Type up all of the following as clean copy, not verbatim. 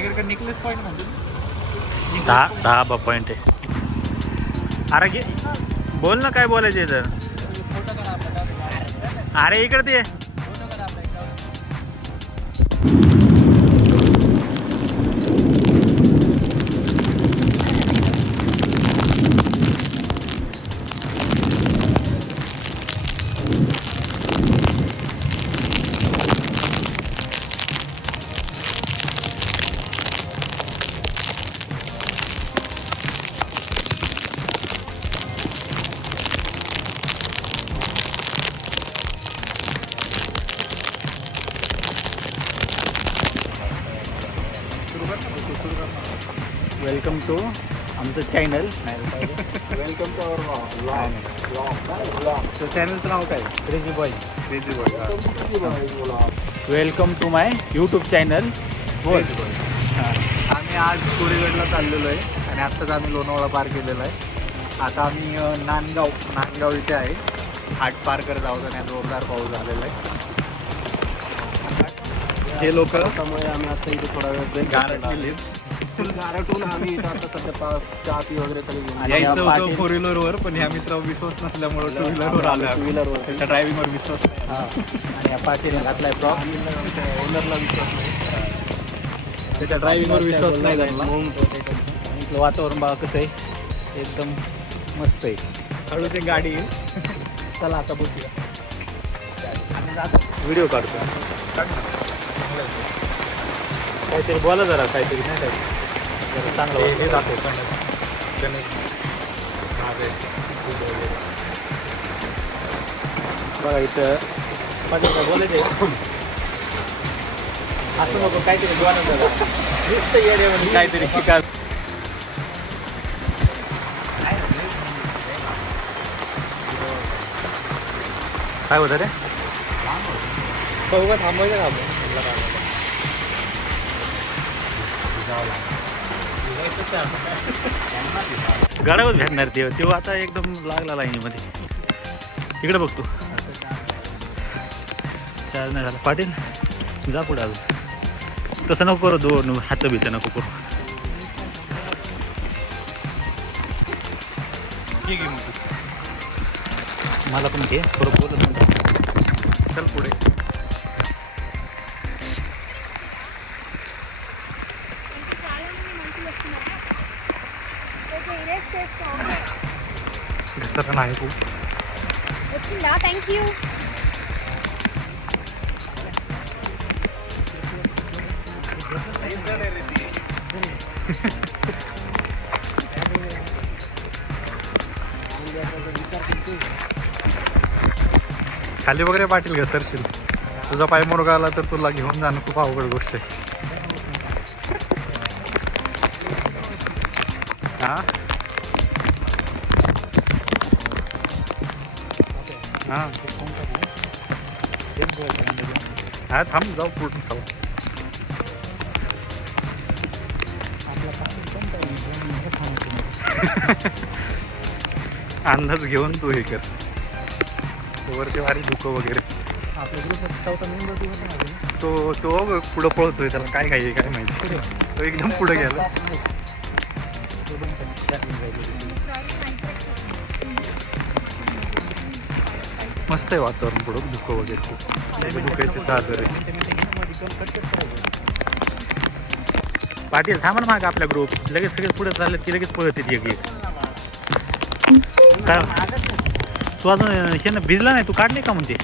Tiger का necklace point म्हणतो. 10 point आहे. अरे घे बोल ना काय बोलायचे तर. फोटो करा आपला. अरे इकडे ते फोटो करा आपला. वेलकम टू आमचं channel. Welcome to our blog. तर चॅनलचं नाव काय? Crazy boy. Crazy boy. Welcome to my YouTube channel. बोल. आम्ही आज कोरेगडला चाललेलो आहे आणि आत्ताच आम्ही लोणावळा पार केलेला आहे. आता आम्ही नांदगाव इथे आहे. हाट पार करत आहोत आणि जोरदार पाऊस झालेला आहे. हे लोक त्यामुळे आम्ही आता इथे थोडा वेळ गारटलेत. फुल गारटून आम्ही इथं आता सध्या चहा पी वगैरे सगळी घेऊन यायचं होतं 4 व्हीलरवर, पण ह्या मित्रावर विश्वास नसल्यामुळे 2 व्हीलरवर आलो. 2 व्हीलरवर त्याच्या ड्रायव्हिंगवर विश्वास नाही. आणि या पाटीलने घातलाय फ्रॉक. ओनरला विश्वास नाही. त्याच्या ड्रायव्हिंगवर विश्वास नाही झाला. इथलं वातावरण बघा कसं आहे. एकदम मस्त आहे. हळूच एक गाडी येईल. चला आता बसूया. व्हिडिओ काढतो. काहीतरी बोला जरा काहीतरी नाही काय जरा चांगलं हे वाटतं. जातो गणेश बघा इथं माझं काय बोलायचं असं नको काहीतरी बोला जरा. नुसतं येण्यामध्ये काहीतरी शिका. काय होतं रे? चौघात थांबायचं का आपण? गाड्यावर भेटणार तेव्हा आता एकदम लागला लाईनीमध्ये. इकडे बघतो. चार्ज नाही झाला. पाटील जा पुढे अजून. तसं नको करू. दोन हात बीत नको करू. मला पण घे थोडं बोलत नंतर. चल पुढे. घसरला नाही खूप. వచ్చిందా థ్యాంక్ యూ खाली वगैरे पाटील घसरशील. तुझा पाय मोरगा आला तर तुला घेऊन जाणं खूप अवघड गोष्ट आहे. हा हा हा थांब जाऊ पूर्ण जाऊ. अंदाज घेऊन तू हे कर. वरती भारी धुकं वगैरे. आपल्या ग्रुपचा चौथा मेंबर होता. तो पुढं पळतोय. त्याला काय काय काय माहिती. तो एकदम पुढे गेला. मस्त आहे वातावरण. पुढं धुकं वगैरे खूप. धुक्याचे साजरे. पाटील थांबा ना माग आपला ग्रुप. लगेच सगळे पुढे चालले की लगेच पळत येते एक एक. काय तू अजून हे ना भिजला नाही. तू काढले का म्हणते.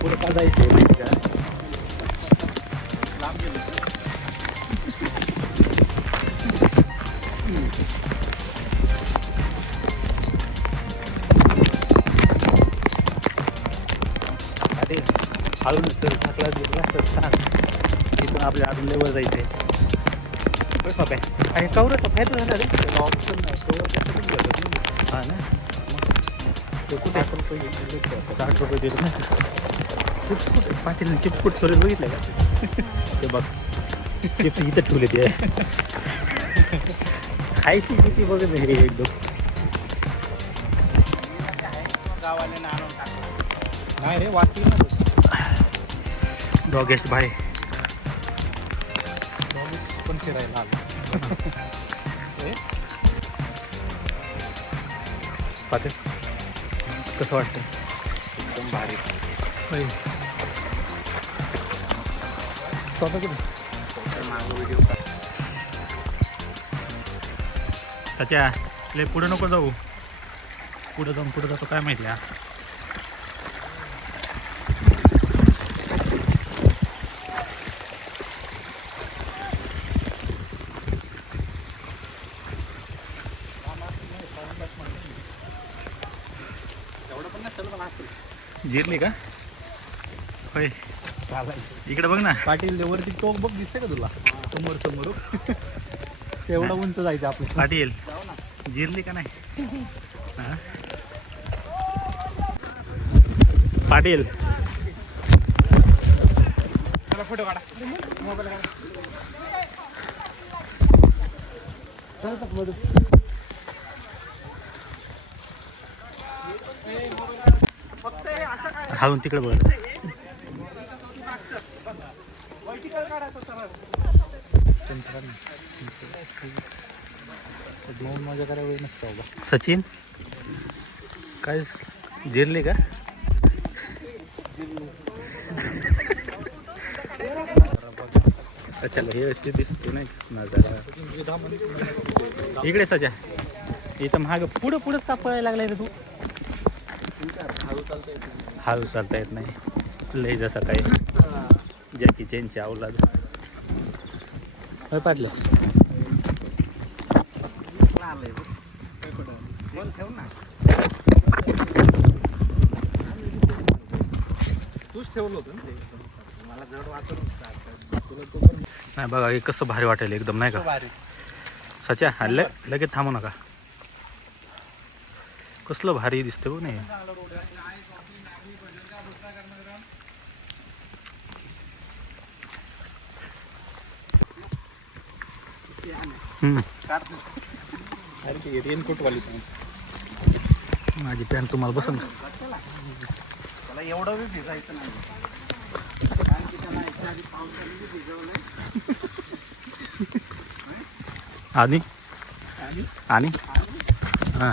पुढे का जायचं हळून सर थकला छान. तिथून आपल्या अजून लेवल जायचं आहे. सोप आहे. आणि कवराचा फायदा झाला रे. ऑप्शन नाही. हा ना. तो कुठे 60 रुपये देतो ना. चिप्स कुठे पाटील चिप्स कुठे थोडे बघितलं का. ते बघ चिप्स इथं ठेवले ते. खायची किती बघत हे एकदम. नाही रे वाचली ना योगेश भाई पण फिरायला आलो पाटील कसं वाटतं? एकदम भारी होय. स्वतः कुठे मागं व्हिडिओ त्याच्या लय पुढे नको जाऊ. पुढे जाऊन पुढे जातो काय माहिती. एवढं पण नसेल पण असेल जिरली का? होय चालायचं इकडे बघ ना. पाटील वरती टोक बघ दिसते का तुला समोर समोर एवढं उंच जायचं आपलं पाटील जिरली का नाही? हा? पाटील फोटो काढा मोबाईल हालून तिकडे बघ. मौन मजा करायला वेळ नसतो बाबा. सचिन काय जिरली का? अच्छा हे व्यवस्थित दिसते नाही नजारा. इकडे सचा इथं महाग पुढं पुढंच का पळायला लागलाय रे तू? हळू चालता येत नाही लय जसा काय जॅकी चेनची अवलाद. होय पाटले तूच ठेवलं होतं ना ते मला जड वाटत नाही बघा हे कसं भारी वाटेल एकदम नाही का भारी. सच्या हल्ले लगेच थांबू नका. कसलं भारी दिसते बघ नाही. अरे ते रेनकोट वाली माझी पॅन्ट तुम्हाला बसन का? त्याला एवढं बी भिजायचं नाही कारण की त्याला याच्या आधी पावसाने बी भिजवलंय. आणि आणि हां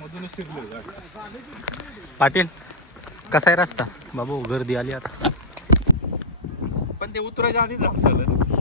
मधूनच शिरलो पाटील कसा आहे रस्ता बाबू? गर्दी आली आता. पण ते उतरायच्या आधीच झालं